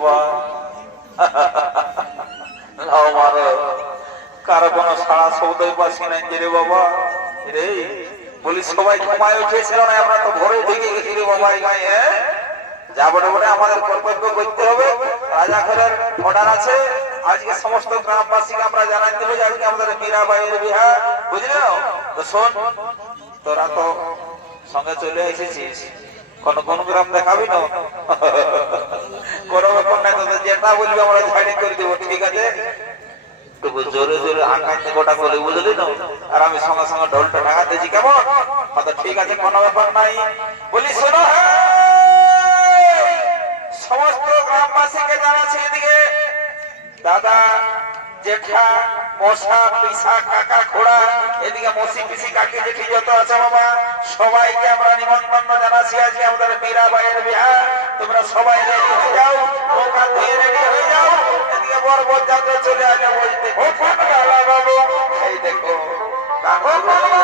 বাবা লাও মারে কারো কোনো সারা শব্দই পাচ্ছি না রে বাবা রে বলি সবাই ঘুমায় উঠেছিল না আমরা তো ভোরে থেকে গেছি রে বাবা এই গায়ে যাবো বলে আমাদের কর্তব্য করতে হবে রাজা ঘরের অর্ডার আছে আজকে সমস্ত গ্রামবাসীকে আমরা জানাই দেবো যে আজকে আমাদের মীরাবাইয়ের বিহা বুঝলে তো শোন তোরা তো সঙ্গে চলে এসেছিস কোন কোন গ্রাম দেখাবি না কোনো ব্যাপার নাই তোদের যেটা বলবি আমরা ছাড়ি করে দেবো ঠিক আছে তবু জোরে জোরে আকাশে গোটা করে বুঝলি না আর আমি সঙ্গে সঙ্গে ঢোলটা ঢাকাতেছি কেমন ঠিক আছে কোনো ব্যাপার নাই বলি শোনো সমস্ত গ্রামবাসীকে জানাচ্ছি এদিকে দাদা জেঠা মশা পিসা কাকা খোড়া এদিকে মসি পিসি কাকি জেঠি যত আছে বাবা সবাইকে আমরা নিমন্ত্রণ জানাচ্ছি আজকে আমাদের মীরাবাইয়ের বিহা তোমরা সবাই রেডি হয়ে যাও নৌকা দিয়ে রেডি হয়ে যাও এদিকে বর যাত্রা চলে আসলে বলতে বাবু এই দেখো কাকু বাবু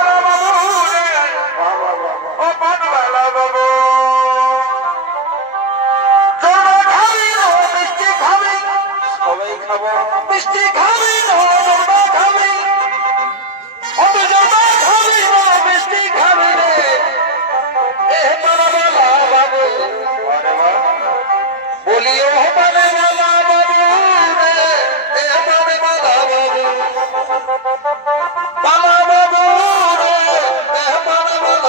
ও পানওয়ালা বাবু সবাই খাবো মিষ্টি খাবি খাবি মিষ্টি খাবি রে বাবু বলিও বাবু রে বাবু বাবা বাবু রে বাবু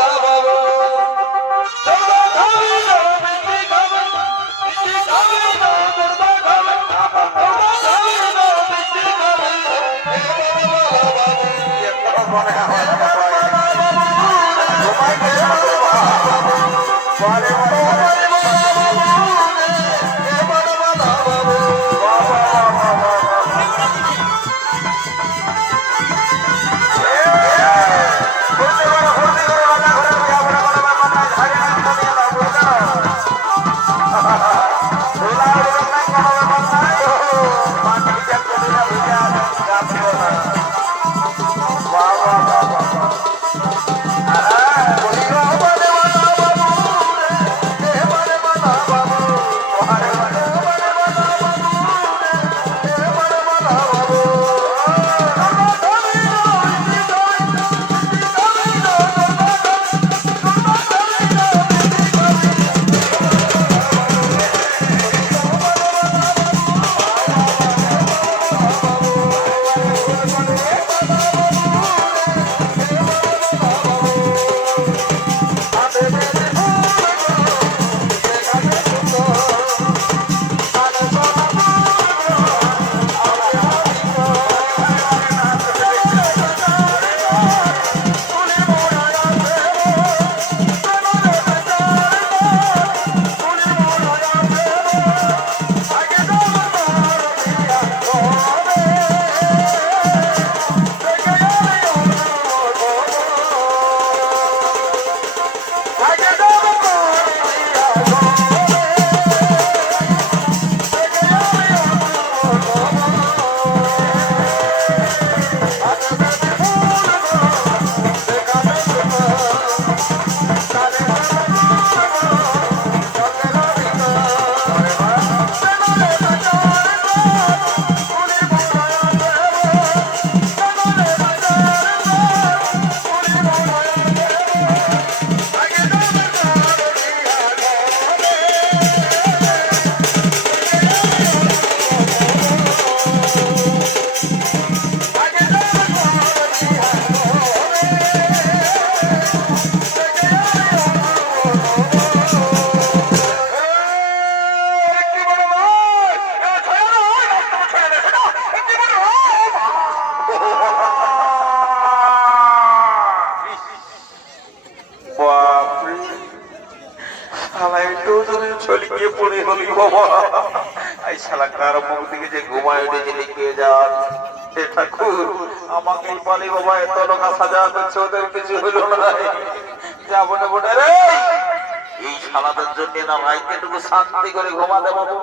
শান্তি করে ঘুমাতে পাবো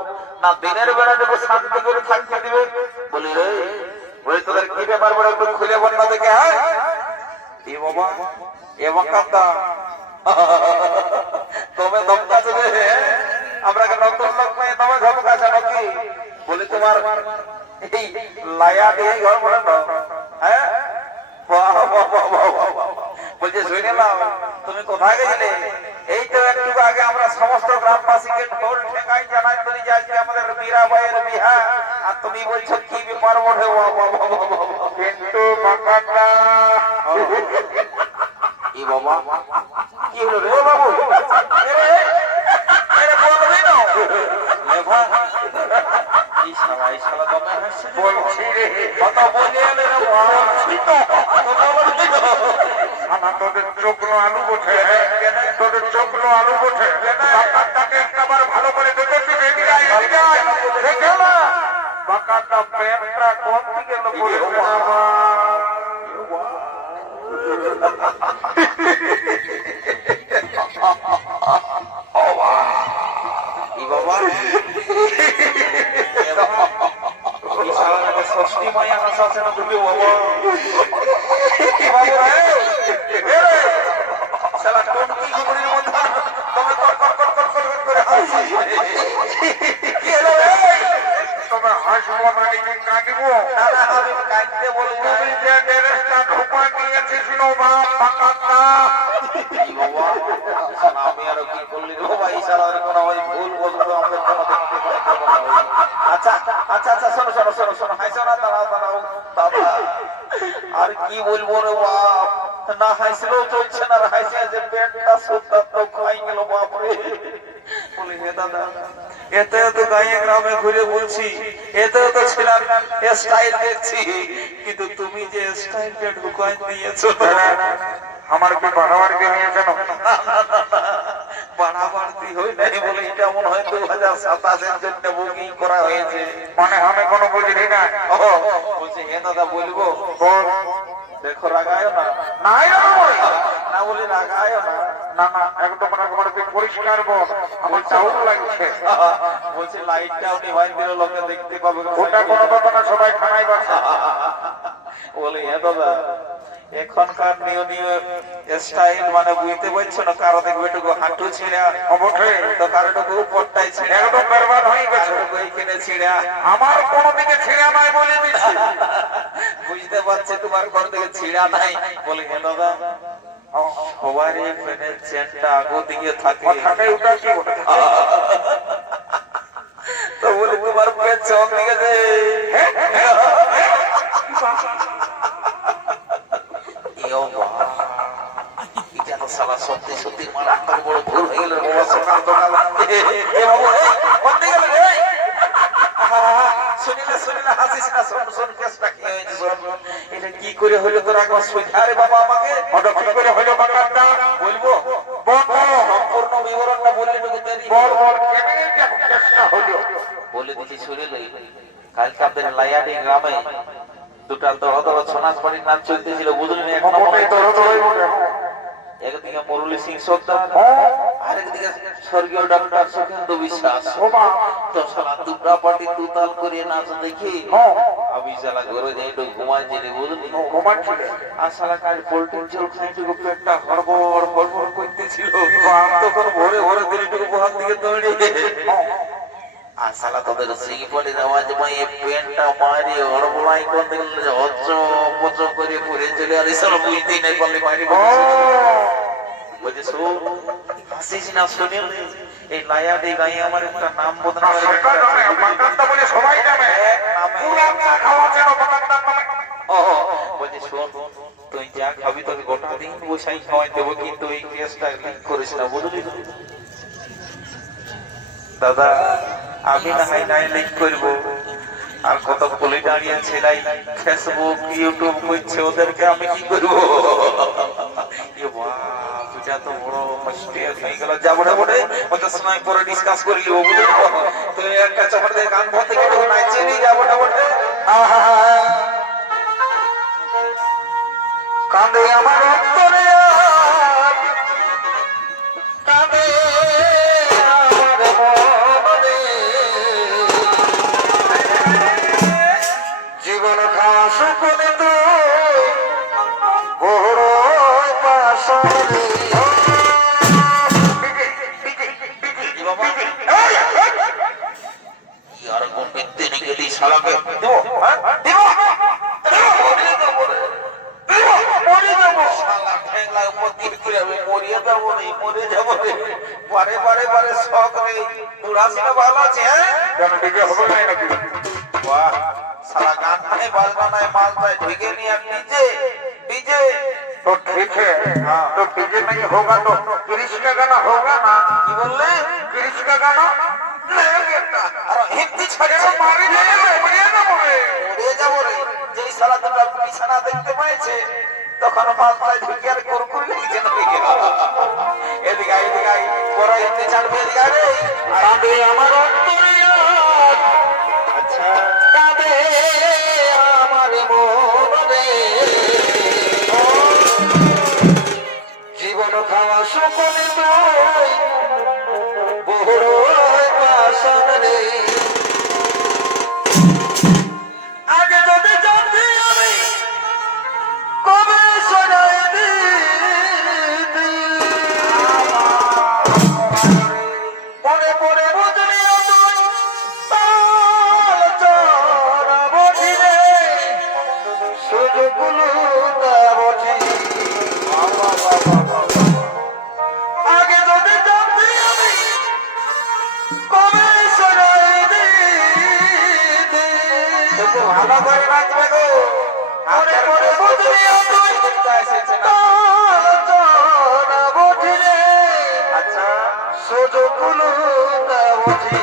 না দিনের বেলা দেবো শান্তি করে থাকতে দিবে বলি রে বলি তোদের কি ব্যাপার বলে একটু খুলে বল না দেখে হ্যাঁ বাবা এবং কান্তা তুমি ধমকাছো আমরা নতুন লোক পাই তুমি ধমকাছো নাকি লাইয়া দিয়ে ঘর বলে না হ্যাঁ বলছে শুনে নাও তুমি কোথায় গেছিলে এই তো একটু আগে আমরা সমস্ত গ্রামবাসীকে ঢোল ঠেকাই জানাই তুমি যে আজকে আমাদের মীরাবাইয়ের বিহা আর তুমি বলছো কি ব্যাপার বটে কিন্তু বাকাটা কি বাবা কি হলো রে বাবু বলবি না এই শালা দমে হাসছে বলছি রে কথা বলে এলে রে বলছি তো তোদের চোখনো আলু বটে তোদের চোখনো আলু বটে বাকাটাকে একবার ভালো করে দেখে দেখে না বাকাটা পেটটা কোন দিকে পড়ে ষষ্ঠী মায়া হাসা আছে না তুমি বাবা সালা টনকি ঘুমড়ির মধ্যে তুমি কর কর কর কর কর করে হাসি কি হলো রে তবে হাসবো না নিজে কাঁদবো না না আমি কাঁদতে বলবো তুমি যে ড্রেসটা ঢোকা নিয়েছিস বাকাটা বাবা আমি আর কি করলি রে বাবা এই শালা কোনো ওই ভুল বলতো আমাদের কোনো দেখতে পাইতো না আচ্ছা আচ্ছা আচ্ছা শোনো শোনো শোনো শোনো হাসো না দাঁড়াও দাঁড়াও দাদা আর কি বলবো রে বাপ না হাসলেও চলছে না হাসে যে পেটটা সুদ্ধ তো খাই গেল বাপরে বলি হে দাদা এতে তো গায়ে গ্রামে ঘুরে বলছি এতে তো ছিলাম স্টাইল দেখছি কিন্তু তুমি যে স্টাইলটা ঢুকাই দিয়েছো আমার কি বাড়াবাড়ি নিয়েছে না বাড়াবাড়তি হই নাই বলে এটা মনে হয় 2027 জন্য বুকিং করা হয়েছে মানে আমি কোনো বুঝিনি না বলছি হে দাদা বলবো বল দেখো রাগায়ও না নাই না বলি রাগায়ও না না না একদম একবার পরিষ্কার বল আমার চাউল লাগছে বলছি লাইটটাও নিভাই দিল লোকে দেখতে পাবে ওটা কোনো ব্যাপার না সবাই খানাই বাসা বলি হে দাদা এখনকার নিউ নিউ স্টাইল মানে বুঝতে পারছো না কারো দেখবে একটু হাঁটু ছিঁড়া বটে তো কারোটুকু উপরটাই ছিঁড়া একদম বরবাদ হয়ে গেছে এইখানে ছিঁড়া আমার কোনো দিকে ছিঁড়া নাই বলে দিচ্ছি বুঝতে পারছি তোমার ঘর থেকে ছিঁড়া নাই বলে হে দাদা সবার এই ফ্যানের চেনটা আগো দিকে থাকে থাকে ওটা কি বটে তো বলে তোমার পেট চক দিকে যে সালা সত্যি সত্যি মারাত্মক বড় ভুল হয়ে গেল বাবা সকাল সকাল এ বাবু কোন দিকে গেল রে শুনিলে শুনিলে হাসিস না শোন শোন কেসটা কি হয়েছে শোন এটা কি করে হইলো তোর একবার সোজা রে বাবা আমাকে ওটা কি করে হইলো বাকাটা বলবো সম্পূর্ণ বিবরণটা বললে তো দেরি বল বল কেমনে চেষ্টা হলো বলে দিছি শুনিলে কালকে আপনাদের লাইয়াডি গ্রামে দুটাল তো হতো সোনাস পাড়ির নাচ চলতেছিল বুঝলেন এখন ওটাই তো হতো একদিকে মুরলী সিং সর্দার আরেকদিকে স্বর্গীয় ডক্টর সুখেন্দু বিশ্বাস তো সারা দুটা পার্টি দুতাল করে নাচ দেখি আমি সারা ঘরে যাই একটু ঘুমাইছি রে বুঝলি আর সারা কাল পোল্ট্রি ঝোল খাইটুকু পেটটা হড়বড় হড়বড় করতেছিল তখন ভোরে ভোরে দিলটুকু বহার দিকে দৌড়ে আর সালা তোদের সিং পড়ির আওয়াজ মাই পেনটা মারি হড়বড়াই করতে গেলে হচ্ছ পচ করে ঘুরে চলে আর এসব বুঝতেই নাই পারলে মারি বলছে শোন হাসিস না শুনিল এই লায়াডি গায়ে আমার একটা নাম বদনাম বলে সবাই জানে বলছে শোন তুই যা খাবি তোকে গোটা দিন বসাই খাওয়াই দেবো কিন্তু এই কেসটা লিক করিস না বুঝলি দাদা আমি না হয় নাই লিক করবো আর কত পুলি দাঁড়িয়ে ছেলাই ফেসবুক ইউটিউব করছে ওদেরকে আমি কি করবো এটা তো বড় মুশকিল হয়ে গেল যা বড় বড় ওদের সময় পরে ডিসকাস করে লিও বুঝলি তুই একটা চপড় দিয়ে গান ধরতে গেলে নাচে নি যা বড় বড় কাঁদে আমার অন্তরে কাঁদে জীবন ঘাস করে তো বড় পাশে यार को मिलते नहीं गली साला के दो বারে বারে বারে শখ রে বুড়া ছিল ভালো আছে হ্যাঁ কেন ডিজে হবে না নাকি? वाह साला गान नहीं बाजना नहीं मालता है ठीक है नहीं अब डीजे डीजे तो ठीक है तो डीजे नहीं होगा तो कृष्ण का गाना होगा ना? की बोल ले कृष्ण का गाना नहीं बेटा अरे हिंदी छड़े तो मारी नहीं रे बढ़िया ना बोले रे जाबो रे যেই শালা দুটো বিছানা দেখতে পাইছে তখন মালটায় ঢুকে আর কুরকুর লেগেছে না দেখে এদিকে আই পরে ইতে ছাড়বে এদিকে রে কাঁদে আমার অন্তরিয়া আচ্ছা কাঁদে আমার মনে জীবন খাওয়া সকলে তুই বড় পাশান রে আগে যদি জানতি আমি কবে শোনাই দিতি পরে পরে বুঝলি তুই তাল চড়া বঠিরে সুযোগগুলো তা বঠি আগে যদি জানতি আমি কবে শোনাই দিতি একটু ভালো করে নাচবে গো পরে পরে বুঝলি তুই এসেছে না তাল চড়া বঠিরে আচ্ছা সুযোগগুলো তা বঠি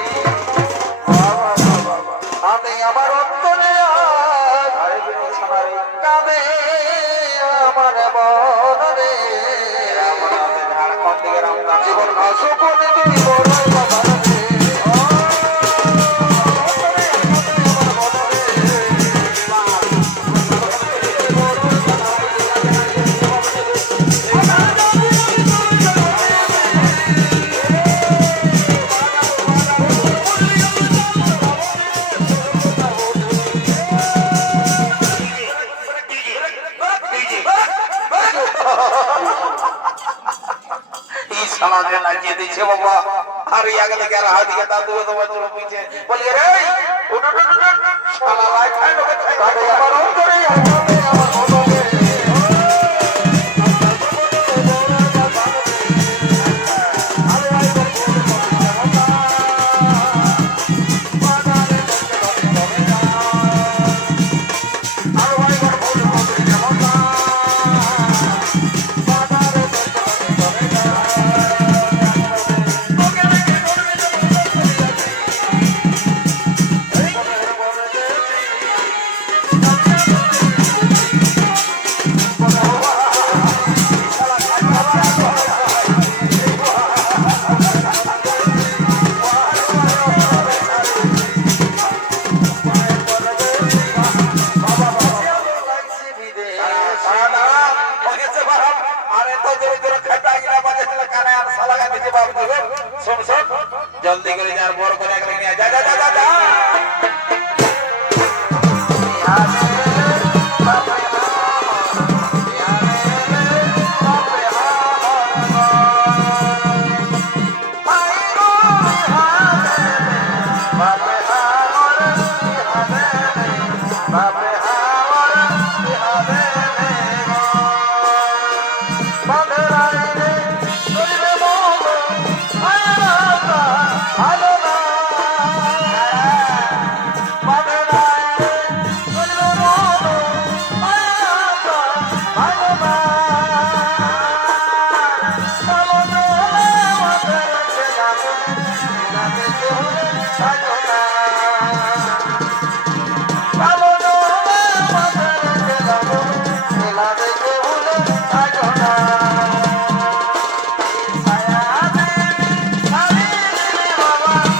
আমি আমার অন্তরে আজ আরে বিছানা রে কাঁদে আমার মনে আমার হাতে ঝাড়খণ্ড থেকে রামদান জীবন আসপনে তুই বড়ই বাবা রে ई साला ने नाचिए दीछे बाबा अरे आगे लगे रहा दिया दादू तो बच्चों पीछे बोलिए रे उठ उठ उठ साला लाइट है लोग কাঁদে আমার অন্তরে কাঁদে আমার মনে साला ओके से बाहर अरे तो जोर जोर खटा गिरा बाजे चला काने यार साला का दीजिए बाप जी सुन सुन जल्दी करे यार बोर को लेकर नहीं जा जा जा जा Bye.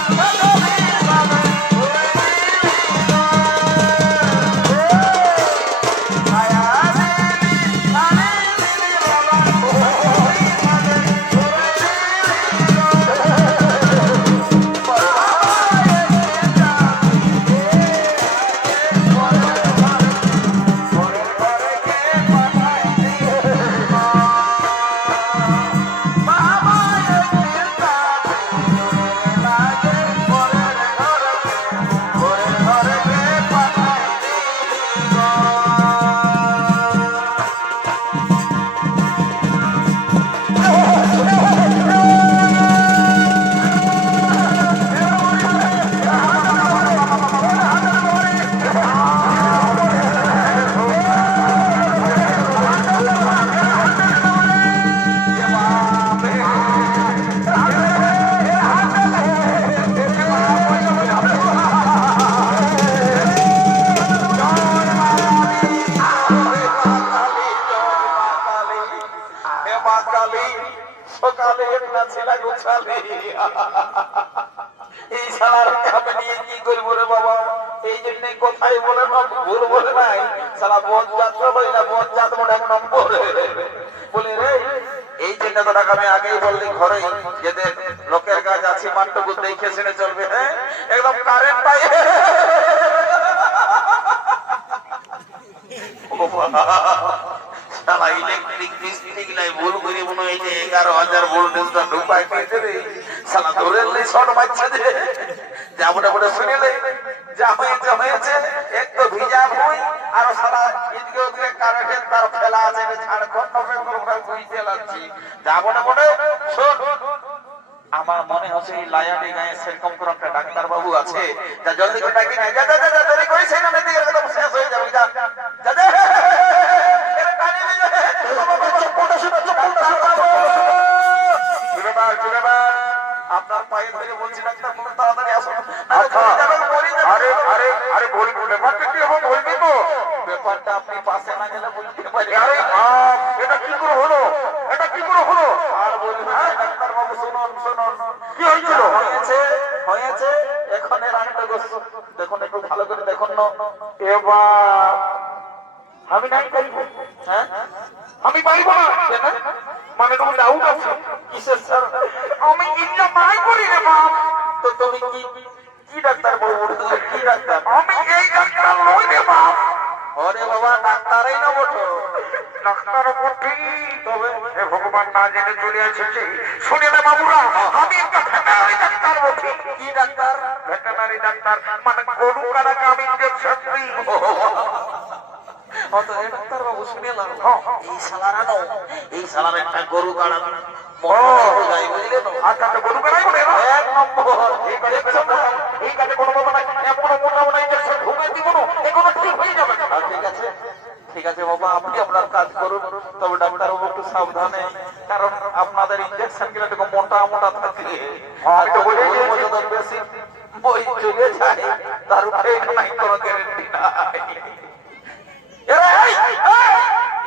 এই শালার আমি নিয়ে কি করবো রে বাবা? এই জন্য কোথায় বলে না ভুল বলে নাই, শালা বদযাত্রা বলি না, বদযাত্রা এক নম্বর বলে রে। এই জন্য তো আমি আগেই বললি ঘরে যেতে লোকের কাজ আছে মানটুকু দেখে শুনে চলবে। হ্যাঁ একদম কারেন্ট পাই শালা ইলেকট্রিক মিস্ত্রি নাই ভুল করে মনে হয় যে 11,000 ভোল্টেজটা ঢুকাই পেয়েছে রে। শালা ধরে শর্ট মারছে যে যাবো না বলে শুনেলে যা হয়েছে এক তো ভিজা বই আর সারা এদিকে ওদিকে কারেন্টের তার ফেলা আছে ঝাড়খণ্ড বুঝতে লাগছি যাবো না বলে শোন। আমার মনে হচ্ছে এই লায়াডি গায়ে সেরকম কোন একটা ডাক্তার বাবু আছে, যা জলদি করে ডাকি না, যা যা যা জলদি করে সেই নামে দিয়ে একদম শেষ হয়ে যাবে। যা যা যা এরা কানে নিয়ে আপনার পায়ে ধরে বলছি ডাক্তার বলুন তাড়াতাড়ি আসুন। আরে আরে আরে বলবি ব্যাপারটা কি হবে বলবি তো? ব্যাপারটা আপনি পাশে না গেলে বলতে পারি। আরে বাপ, এটা কি করে হলো? এটা কি করে হলো? আর বলবেন ডাক্তার বাবু শুনুন শুনুন কি হয়েছিল? হয়েছে এখন এর আরেকটা গোস দেখুন, একটু ভালো করে দেখুন না। এবার আমি নাই পাইব, হ্যাঁ আমি পাইব না মানে তোমার ডাউট আছে কিসের স্যার? আমি ইচ্ছা নাই করি রে বাপ। তো তুমি কি ডাক্তার বাবু? কি ডাক্তার? আমি এই ডাক্তার নই রে বাপ। ওরে বাবা ডাক্তারই না বটো, ডাক্তার বটে তবে হে ভগবান না জেনে চলে এসেছে। শুনে না বাবুরা, আমি একটা ভেটেরিনারি ডাক্তার বটে। কি ডাক্তার? ভেটেরিনারি ডাক্তার মানে গরু কানাকে আমি ইনজেকশন দিই। অত এই ডাক্তার বাবু শুনেলাম এই শালারা না, এই শালার একটা গরু কাড়া যাই বুঝলে তো। আচ্ছা আচ্ছা, গরু কানাই বটে না? এক নম্বর এই কাজে কোনো কথা নাই, এমন মোটামুটি ইনজেকশন ঢুকে দিব না, এগুলো ঠিক হয়ে যাবে। ঠিক আছে ঠিক আছে বাবা, আপনি আপনার কাজ করুন, তবে ডাক্তার বাবু একটু সাবধানে, কারণ আপনাদের ইনজেকশন গুলো একটু মোটা মোটা থাকে। আমি তো বলি যত বেশি বই চলে যায় তার উপরে নাই কোনো গ্যারেন্টি নাই।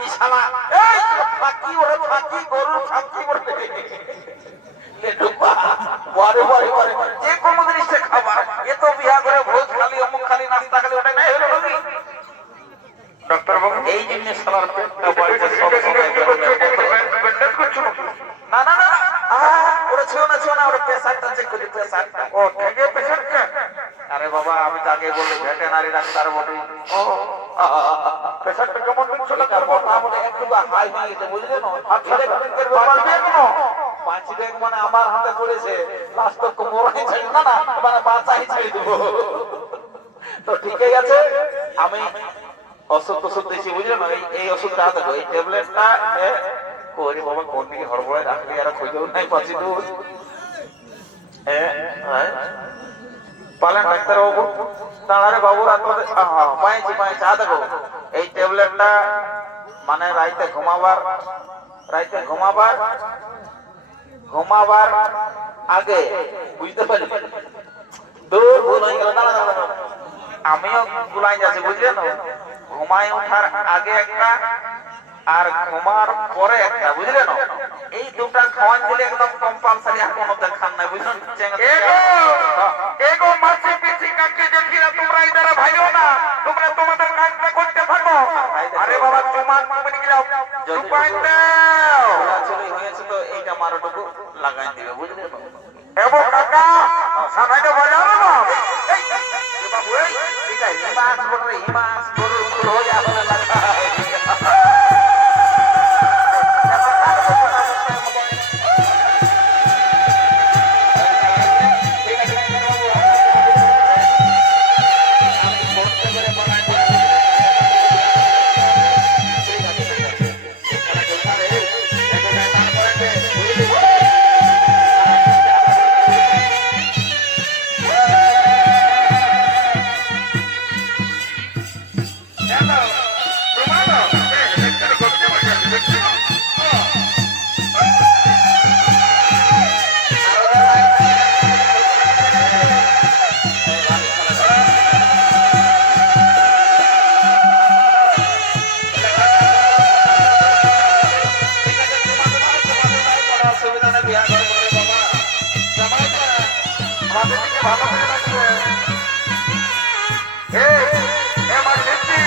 এই শালা এই ফাঁকি ওরে ফাঁকি গরুর ফাঁকি ওরে বারে বারে বারে যে কোনো জিনিসটা খাবার এ তো বিয়া করে ভোজ খালি অমুক খালি নাস্তা খালি ওটা নাই হলো নাকি ডাক্তার বাবু? এই জন্য শালার পেটটা বাড়ছে সব সময়। ব্যান্ডেজ করছো? না না না ওরা ছিল না ওরা প্রেসারটা চেক করি প্রেসারটা। ও থেকে পেশেন্টকে? আরে বাবা আমি তো আগে বললে ভেটেরিনারি ডাক্তার বটে। ও পেশেন্টটা কেমন দিচ্ছ ডাক্তার বাবু? মোটামুটি একটু হাই হয়ে গেছে বুঝলে না। পাঁচ ডেক মানে আমার হাতে পড়েছে, লাস্ট তো কোমরাই ছেড়ে না না মানে বাঁচাই ছেড়ে দেবো। তো ঠিকই আছে, আমি ওষুধ দিচ্ছি বুঝলে না। এই ওষুধটা দেখো, এই ট্যাবলেটটা ওরে বাবা কোন দিকে হড়বড়ে রাখবি আর খুঁজেও নাই পাচ্ছি তো। পালেন ডাক্তার বাবু দাঁড়ারে বাবু পাইছি দেখো এই ট্যাবলেটটা মানে রাইতে ঘুমাবার আগে বুঝতে পারি দূর ভুল হয়ে গেল। আমিও গুলাই যাচ্ছি বুঝলে না। ঘুমায় ওঠার আগে একটা আর ঘুমার পরে একটা বুঝলে না। এই দুটা খাওয়ান দিলে একদম কম্পালসারি, আর কোনো দেখান নাই বুঝলেন। এগো মাছি পিছি কাকে দেখি না, তোমরা এদারা ভাইও না, তোমরা তোমাদের কাজটা করতে থাকো। আরে বাবা তোমার মানে কি দাও উপায় দাও। হয়েছে তো এইটা মারোটুকু লাগাই দিবে বুঝলে না। এবো কাকা সানাইতে বাজাও না বাবু এটা হিমাস বলে হিমাস গরুর হয়ে যাবে লাগাই। মাঝে দিকে ভালো করে রাখবে। মা সিদ্ধি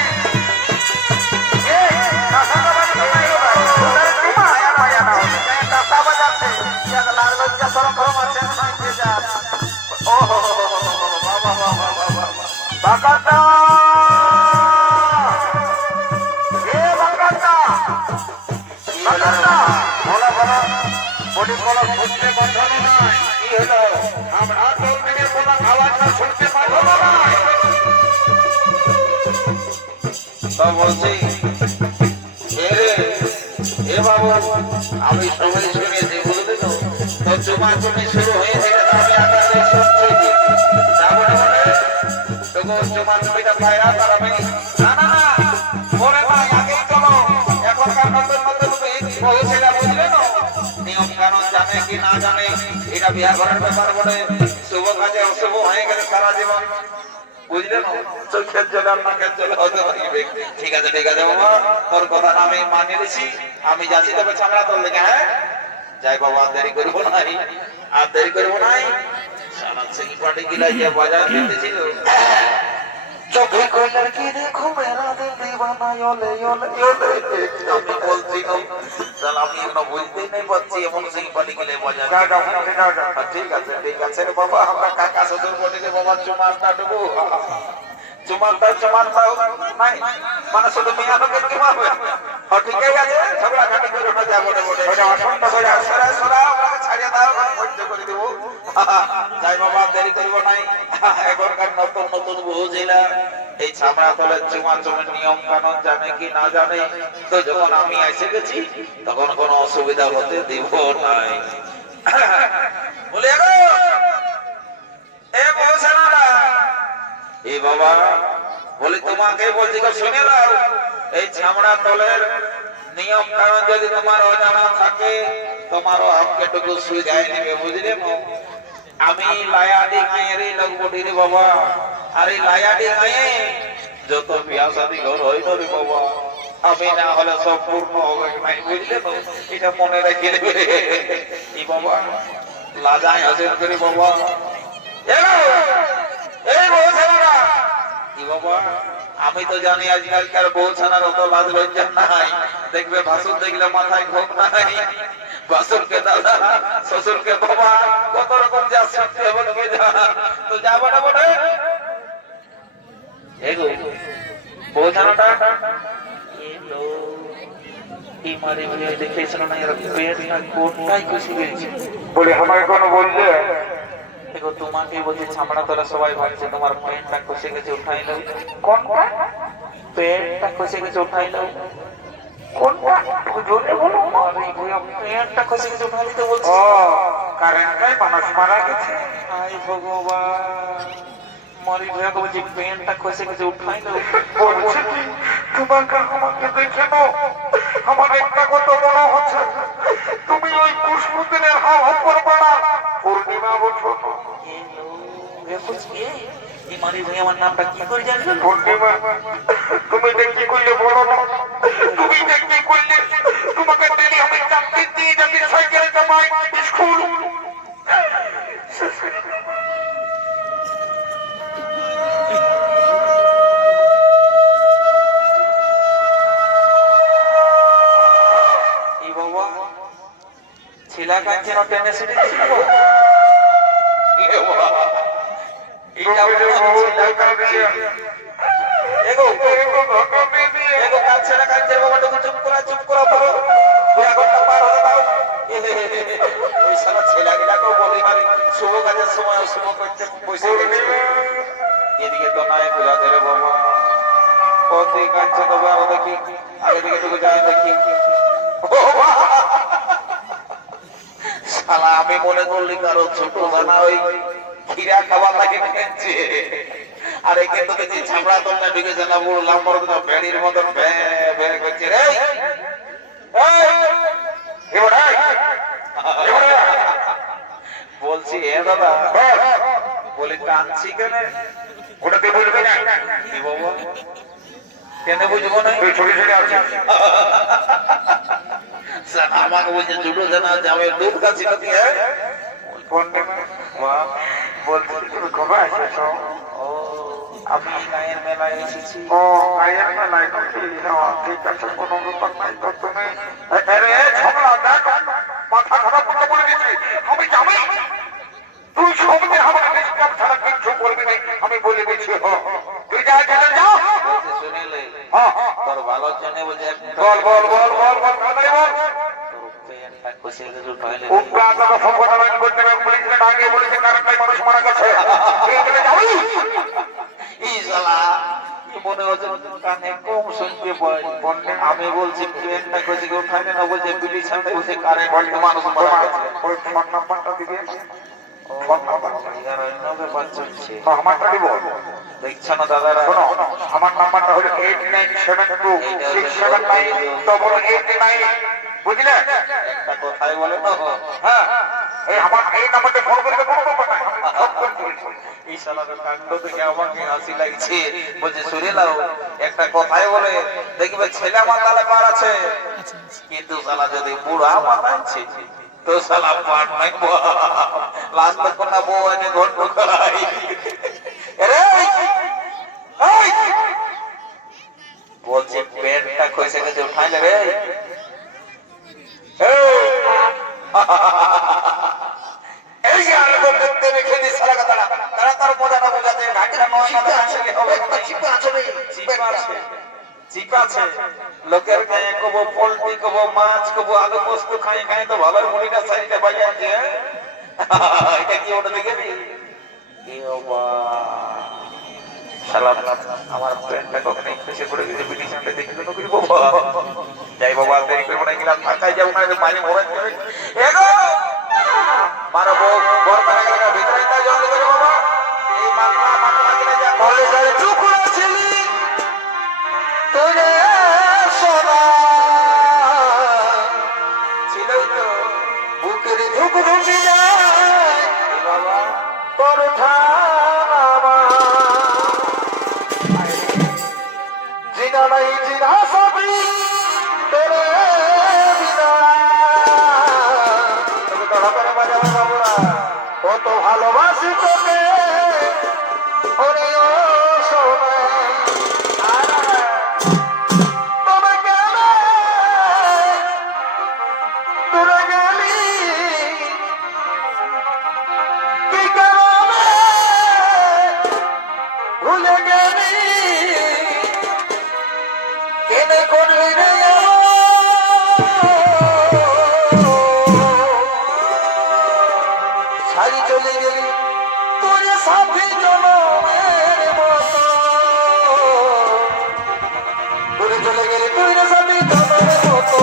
কাঁসাটা বাজাতে নাই ওরা। ওদের চুমা আয়া পায়া না হলে। কাঁসা বাজাচ্ছে লাগলো যে সরম সরম আছে নাই ভেজা। ও হো হো হো হো হো, বাবা বাবা বাবা বাকাটা বাকাটা বাকাটা বলো বলো বলি বলো শুনতে বাঁধানো নয়। কি হলো আমরা দল থেকে কোনো আওয়াজটা শুনতে বাঁধানো নয়। তো বলছি এ বাবু আমি সবাই শুনেছি বুঝলি তো তো চুমা চুমি শুরু হয়েছে আমি আকাশে শুনছি যাবো না বলে তোকে চুমা চুমিটা পায়রা তার আমি না না না বলে ভাই আগেই চলো এখনকার নতুন নতুন বলছিলাম বুঝলে তো নিয়ম কানুন জানে কি না জানে এটা বিয়া করার ব্যাপার বলে শুভ কাজে অশুভ হয়ে গেলে সারা জীবন বুঝলে না চোখের জন্য নাকের জন্য হতে পারবে। ঠিক আছে বাবা তোর কথা আমি মানিয়ে নিছি আমি যাচ্ছি তবে চামড়া তোর লেগে হ্যাঁ যাই বাবা আর দেরি করবো নাই আর দেরি করবো নাই সারা সিং পাটি গিলা যে বাজার দিতেছিল চোখে কোই লড়কি দেখো মেরা দিল দিওয়ানা ওলে ওলে ওলে আমি বলছি না চল আমি এখনো বুঝতেই নাই পাচ্ছি এমন সিং পাটি গিলে বাজার যাও ঠিক আছে রে বাবা আমরা কাকা শ্বশুর বটিতে বাবা চুমারটা দেবো চুমারটা নাই মানে শুধু মিয়া লোকের চুমাবে ঠিক আছে ঝগড়া ঘাটি করে না যাবো বটে সরা ওরা ছাড়িয়ে দাও সহ্য করে দেবো যাই বাবা দেরি করবো নাই এখনকার নতুন নতুন বুঝিলা এই ছামড়া তলের চুমা চুমের নিয়ম কানুন জানে কি না জানে তো যখন আমি এসে গেছি তখন কোনো অসুবিধা হতে দিব নাই বলে এ বলছানা এ বাবা বলি তোমাকে বলছি শুনে নাও এই ছামড়া তলের নিয়ম কানুন যদি তোমার অজানা থাকে তোমারও হামকেটুকু সুবিধায় নেবে বুঝলে আমি লায়াডি গাঁয়ের লগবটি রে বাবা আর এই লায়াডি গাঁয়ে যত বিয়া শাদী ঘর হইল রে বাবা আমি না হলে সব পূর্ণ হবে নাই বুঝলে তো এটা মনে রেখে দেবে এই বাবা লাজাই হাসিল করে বাবা এই বউছানারা কি বাবা আমি তো জানি আজকালকার বউছানার অত লাজ লজ্জা নাই দেখবে ভাসুর দেখলে মাথায় ঘোম নাই বাসুরকে দাদা শ্বশুরকে বাবা কত রকম যা শুনতে হবে কে জানা তো যাবো না বটে এগো বউছানাটা এলো এই মারে মারে দেখেছিল না এর পেটটা কোনটাই খুশি হয়েছে বলে আমাকে কোনো বলছে দেখো তোমাকে বলছি ছামড়া তোরা সবাই ভাবছে তোমার পেটটা খসে গেছে উঠাই নাও কোনটা পেটটা খসে গেছে উঠাই নাও কোনটা জোরে বলো আরে ভুয়া পেটটা খসে গেছে উঠাই নিতে বলছি ও কারেন্টটাই মানুষ মারা গেছে হায় ভগবান মারি ভুয়া বলছি পেটটা খসে গেছে উঠাই নাও বলছে কি তোমাকে আমাকে দেখে নাও আমার একটা কত বড় হচ্ছে তুমি ওই পুষ্পদিনের হাও হপর পাড়া পূর্ণিমা বছর এই মারি ভাই আমার নামটা কি করে জানলেন পূর্ণিমা তুমি দেখি করলে বলো না তুমি দেখি করলে তোমাকে ডেলি আমি চাকরি দিয়ে যাবি সাইকেল চালাই স্কুল এই বাবা ছেলা কাছে না টেনে সিটে ছিল চুপ করা পারো পার হতে দাও ওই সারা ছেলেগুলাকেও বলি শুভ কাজের সময় শুভ করতে বসে গেছে এদিকে তো নাই বোঝা ধরে বাবা কোন দিকে কাঁদছে তবে আরো দেখি আগে দিকে টুকু যায় দেখি শালা আমি মনে করলি কারো ছোট জানা ওই খিরা খাবার লাগে নিয়েছে আর একে তো দেখছি ছামড়া তলটা ঢুকেছে না বড় লাম্বর ভেড়ির মতন ভ্যা করছে রে বলছি এ দাদা বলি কাঁদছি কেন ওটাতে বলবে না কি বাবা কেন বুঝবো না তুই ছোট ছেলে আছিস আমাকে বলছে ছোট জানা যাবে দুধ খাচ্ছি নাকি হ্যাঁ বলছে কোথায় এসেছো? ও আমি গায়ের মেলায় এসেছি। ও গায়ের মেলায় নাকি? হ্যাঁ, ঠিক আছে, কোনো ব্যাপার নাই। তো তুমি আরে ঝগড়া দেখ, মাথা খারাপ করতে বলে দিচ্ছি। আমি যাবি, তুই সবকে আমার ডিস্টার্ব ছাড়া কিচ্ছু করবি না, আমি বলে দিচ্ছি। তুই যা, চলে যা। বলছে শুনিলে হ্যাঁ, তোর ভালোর জন্য বলছে বল বল বল বল বল তাড়াতাড়ি বল। তোর পেনটা খসে গেছে উঠাইলে উপরা তোকে সংবাদ করতে হবে, পুলিশকে ডাকিয়ে বলেছে কারণটাই মানুষ মারা গেছে। তুই চলে যাবি। এই শালা কি মনে হচ্ছে কানে কম শুনতে পাই। আমি বলছি পেনটা খসে গিয়ে উঠাইলে না, বলছে বিলি সামনে বসে কারেন্ট বলতে মানুষ মারা গেছে। ওই ফোন নাম্বারটা দিবি। ও, এর অন্য ব্যাপার চলছে। তো আমারটা দিব। দেখছো না দাদারা, শোনো, আমার নাম্বারটা হলো 8972679889, বুঝলে? একটা কথাই বলে না, হ্যাঁ, এই আমার এই নাম্বারটা ফোন করলে কোনো ব্যাপার নাই, আমি সব করে দিয়েছি। এই শালার কাণ্ড দেখে আমাকে হাসি লাগছে। বলছে শুনে নাও, একটা কথাই বলে দেখবে ছেলে মাতালে পার আছে, কিন্তু শালা যদি বুড়া মাতাচ্ছে তো শালা পার নাই। লাস্ট তক না বউ এনে ঘর ঢুকাই। আরে এই বলছে পেটটা খসে গেছে উঠাইলে রে। এই যে আলো করতে রেখে দিস শালা কথাটা, তারা তার মজাটা বোঝাতে ঘাটিরা নয় মাথা আছে কি হবে না, চিপা আছে রে, চিপা আছে, চিপা আছে। লোকের গায়ে কব পোল্ট্রি কব মাছ কব আলু পোস্ত খাই খাই তো ভালোর মুড়িটা সাইডে বাজাচ্ছে। এটা কি ওটা দেখে নি কি বাবা শালা আমার পেটটা কখনো খসে পড়ে গেছে বিটিশনটা দেখে তো করি বাবা। যাই বাবা দেরি করব না, গেলাম ফাঁকায় যাবো না, মাঝে মোড়া করে এগো মারো বউ ঘর করে গেল ভিতরে তাই জল করে বাবা। এই মাথা মাথা কিনে যা বলে যায় টুকরা ছিলি তোরে সোনা ছিল তো বুকের ধুক ধুকি যায় বাবা তোর ঠানামা জিনা নাই জিনা সবই তোরে বিনা কত ভালোবাসি তোকে ওরে ও সোনা। তবে গেলে দূরে গেলি কি কারণে ভুলে গেলি কেনে করলি রে ছাড়ি চলে গেলি তোর সাথে জনমের মতো, তোরে চলে গেলি তোর সাথে জনমের মতো।